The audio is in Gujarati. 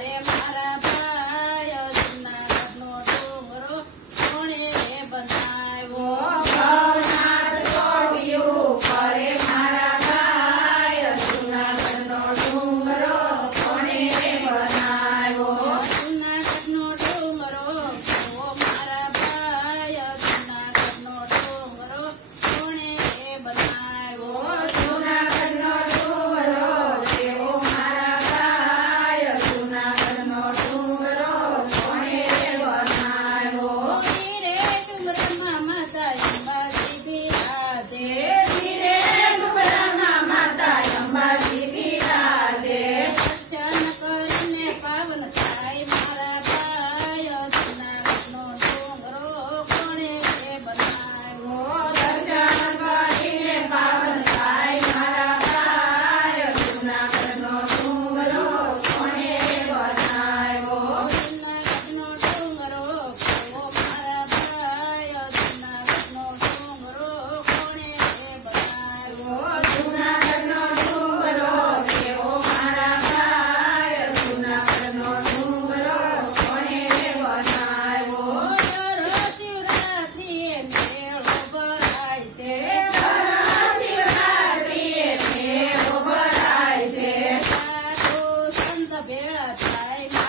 કરે મારા ભાઈ જૂનાગઢનો ડુંગરો કોણે બનાવ્યો ભવનાથ કોડિયું કરે મારા ભાઈ જૂનાગઢનો ડુંગરો કોણે બનાવ્યો જૂનાગઢનો ડુંગરો કેવો મારા ભાઈ જૂનાગઢનો ડુંગરો કોણે બનાવ્યો જૂનાગઢનો ડુંગરો કેવો મારા ભાઈ જૂનાગઢનો ડુંગરો કોણે બનાવ્યો ધીરે ડુંગરમાં માતા અંબાજી બિરાજે ધીરે ડુંગરમાં માતા અંબાજી બિરાજે દર્શન કરીને પાવન થાય મારા ભાઈ જૂનાગઢનો ડુંગરો કોણે બનાવ્યો દર્શન કરીને પાવન થાય મારા ભાઈ જૂનાગઢનો ડુંગરો કોણે બનાવ્યો જૂનાગઢનો ડુંગરો કેવો મારા ભાઈ જૂનાગઢનો ડુંગરો કોણે બનાવ્યો જૂનાગઢનો ડુંગરો કેવો મારા ભાઈ જૂનાગઢનો ડુંગરો કોણે બનાવ્યો શિવરાત્રિએ મેળો ભરાય છે શિવરાત્રિએ મેળો ભરાય છે સાધુ સંત ભેળા થાય